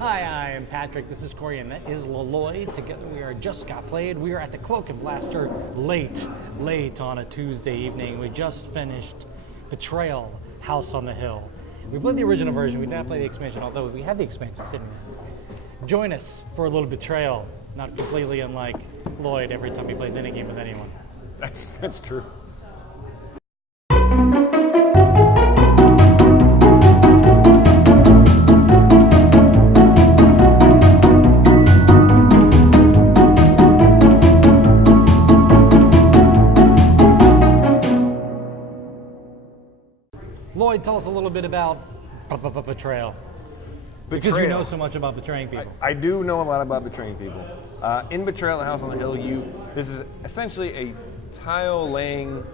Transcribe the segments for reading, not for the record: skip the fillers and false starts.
Hi, I am Patrick. This is Cory, and that is Lloyd. Together we are Just Got Played. We are at the Cloak and Blaster late on a Tuesday evening. We just finished Betrayl, House on the Hill. We played the original version. We did not play the expansion, although we have the expansion sitting there. Join us for a little Betrayl, not completely unlike Lloyd every time he plays any game with anyone. That's true. Lloyd, tell us a little bit about Betrayl. Because you know so much about betraying people. I do know a lot about betraying people. In Betrayl, the House on the Hill, this is essentially a tile-laying,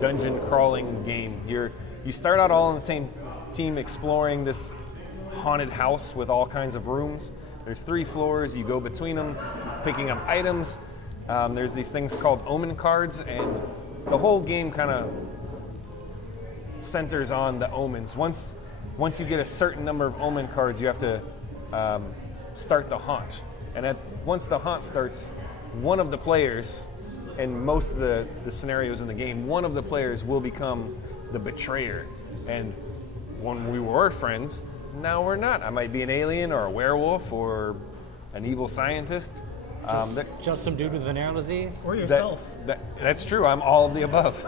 dungeon-crawling game. You start out all on the same team exploring this haunted house with all kinds of rooms. There's 3 floors. You go between them, picking up items. There's these things called omen cards, and the whole game kind of centers on the omens. Once you get a certain number of omen cards, you have to start the haunt. And once the haunt starts, one of the players, in most of the scenarios in the game, one of the players will become the betrayer. And when we were friends, now we're not. I might be an alien or a werewolf or an evil scientist. Just some dude with venereal disease? Or yourself. That's true. I'm all of the above.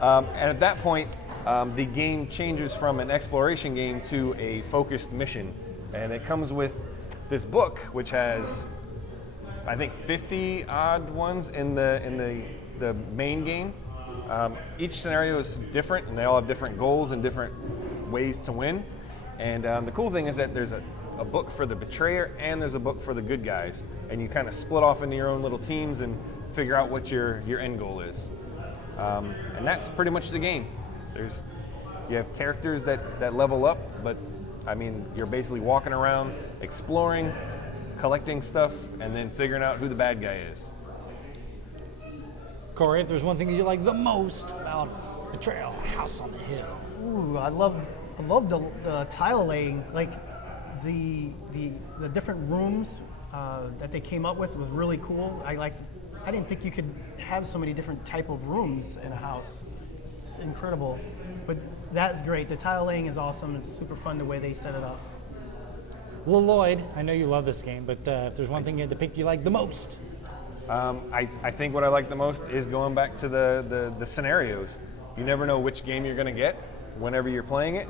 And at that point, the game changes from an exploration game to a focused mission. And it comes with this book, which has, I think, 50 odd ones in the main game. Each scenario is different, and they all have different goals and different ways to win. And the cool thing is that there's a book for the betrayer and there's a book for the good guys. And you kind of split off into your own little teams and figure out what your end goal is. And that's pretty much the game. You have characters that level up, but I mean, you're basically walking around, exploring, collecting stuff, and then figuring out who the bad guy is. Cory, if there's one thing that you like the most about Betrayl, House on the Hill. Ooh, I love the tile laying. Like the different rooms that they came up with was really cool. I didn't think you could have so many different type of rooms in a house. It's incredible, but that's great. The tile laying is awesome. It's super fun the way they set it up. Well, Lloyd, I know you love this game, but if there's one thing you had to pick you like the most. I think what I like the most is going back to the scenarios. You never know which game you're going to get whenever you're playing it.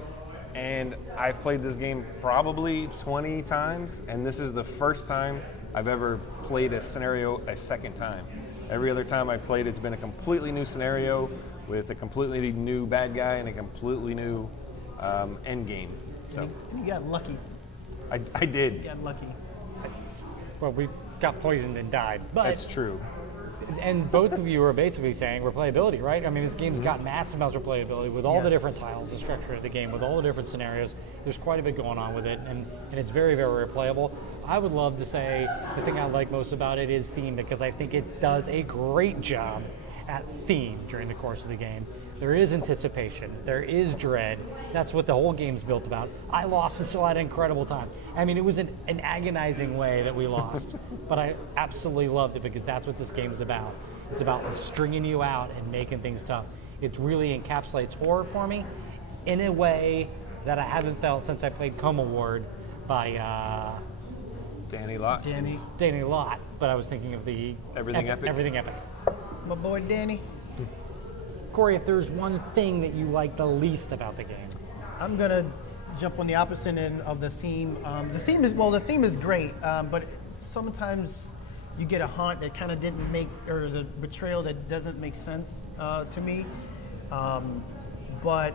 And I've played this game probably 20 times, and this is the first time I've ever played a scenario a second time. Every other time I've played, it's been a completely new scenario with a completely new bad guy and a completely new end game. So You got lucky. I did. You got lucky. Well, we got poisoned and died. But That's true. And both of you are basically saying replayability, right? I mean, this game's got massive amounts of replayability with all the different tiles, the structure of the game, with all the different scenarios. There's quite a bit going on with it, and it's very, very replayable. I would love to say the thing I like most about it is theme, because I think it does a great job at theme during the course of the game. There is anticipation, there is dread. That's what the whole game's built about. I lost and still had an incredible time. I mean, it was an agonizing way that we lost, but I absolutely loved it because that's what this game is about. It's about stringing you out and making things tough. It really encapsulates horror for me in a way that I haven't felt since I played Coma Ward by Danny Lott. Danny Lott, but I was thinking of the Everything Epic. Everything Epic. My boy Danny. Cory, if there's one thing that you like the least about the game. I'm gonna jump on the opposite end of the theme. The theme is great, but sometimes you get a haunt that kind of didn't make, or the betrayal that doesn't make sense to me. But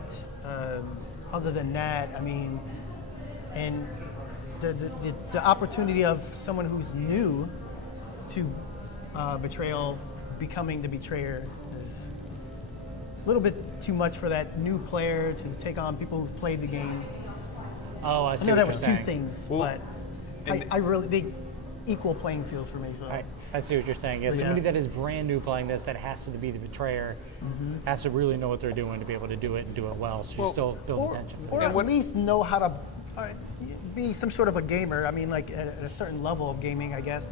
other than that, I mean, and the opportunity of someone who's new to Betrayl becoming the betrayer is a little bit too much for that new player to take on people who've played the game. Oh, I see. I know that what was you're two saying. things, Well, but I really, they equal playing field for me. So I see what you're saying. Yeah, Yeah. somebody that is brand new playing this, that has to be the betrayer, has to really know what they're doing to be able to do it and do it well. So you still build tension. or at least know how to be some sort of a gamer. I mean, like at a certain level of gaming, I guess,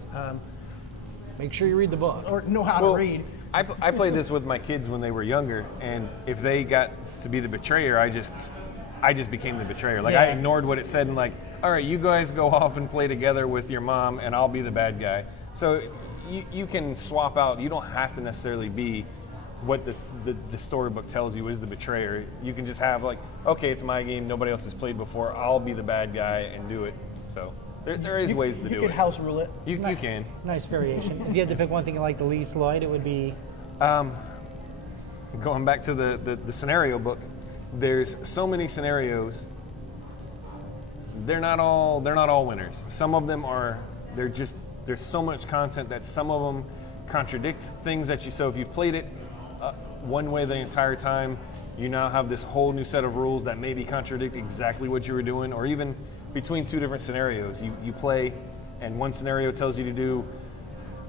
Make sure you read the book. or know how to read. I played this with my kids when they were younger, and if they got to be the betrayer, I just became the betrayer. Like I Yeah. ignored what it said and like, all right, you guys go off and play together with your mom, and I'll be the bad guy. So you can swap out. You don't have to necessarily be what the storybook tells you is the betrayer. You can just have like, okay, it's my game. Nobody else has played before. I'll be the bad guy and do it. So there is ways to do You it. could house rule it. You can. Nice variation. If you had to pick one thing you like the least, Lloyd, it would be. Going back to the scenario book, there's so many scenarios. They're not all winners. Some of them are. There's so much content that some of them contradict things that you. So if you've played it one way the entire time, you now have this whole new set of rules that maybe contradict exactly what you were doing, or even between two different scenarios. You play, and one scenario tells you to do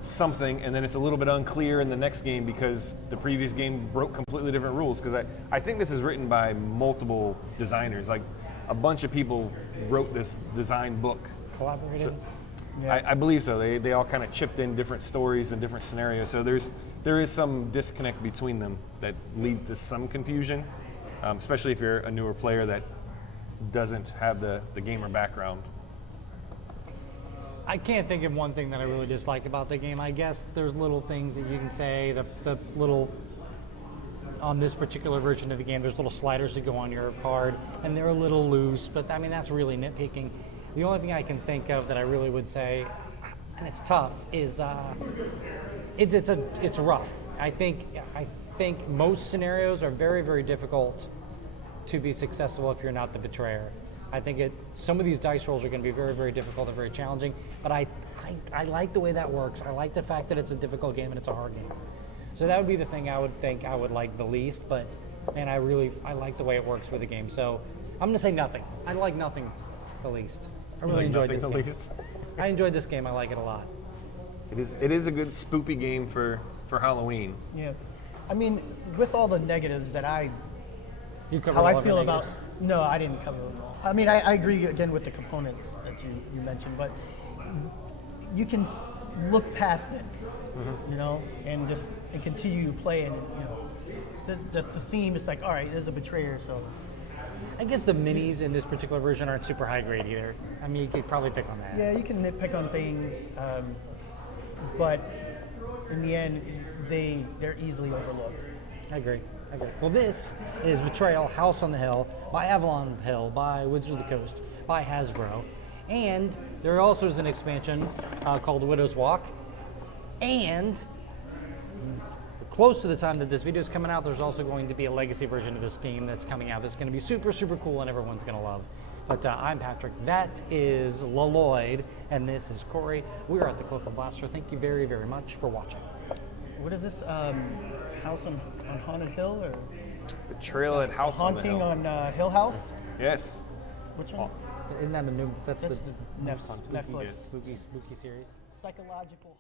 something, and then it's a little bit unclear in the next game because the previous game broke completely different rules. Because I think this is written by multiple designers. Like a bunch of people wrote this design book. Collaborated. I believe so. They all kind of chipped in different stories and different scenarios. So there is some disconnect between them that leads to some confusion, especially if you're a newer player that doesn't have the gamer background. I can't think of one thing that I really dislike about the game. I guess there's little things that you can say. The little on this particular version of the game, there's little sliders that go on your card, and they're a little loose. But I mean, that's really nitpicking. The only thing I can think of that I really would say, and it's tough, is it's rough. I think most scenarios are very, very difficult to be successful if you're not the betrayer. I think some of these dice rolls are going to be very, very difficult and very challenging, but I like the way that works. I like the fact that it's a difficult game and it's a hard game. So that would be the thing I would think I would like the least, but man, I like the way it works with the game. So I'm going to say nothing. I like nothing the least. I really enjoyed this game. I enjoyed this game. I like it a lot. It is a good spoopy game for Halloween. Yeah, I mean, with all the negatives that You covered how all I of feel your about. negatives. No, I didn't cover them all. I mean, I agree again with the components that you mentioned, but you can look past it, you know, and continue to play. And you know, the theme is like, all right, there's a betrayer, so. I guess the minis in this particular version aren't super high grade either. I mean, you could probably pick on that. Yeah, you can nitpick on things, but in the end, they're easily overlooked. I agree. Well, this is Betrayl, House on the Hill, by Avalon Hill, by Wizards of the Coast, by Hasbro. And there also is an expansion called Widow's Walk. And close to the time that this video is coming out, there's also going to be a legacy version of this game that's coming out that's going to be super, super cool and everyone's going to love. But I'm Patrick, that is Lloyd, and this is Cory. We are at the Cloak and Blaster. Thank you very, very much for watching. What is this? House on Haunted Hill, or Betrayl at House on the Haunting Hill. on Hill House? Yes. Which one? Isn't that a new, that's the Netflix. spooky series? Psychological.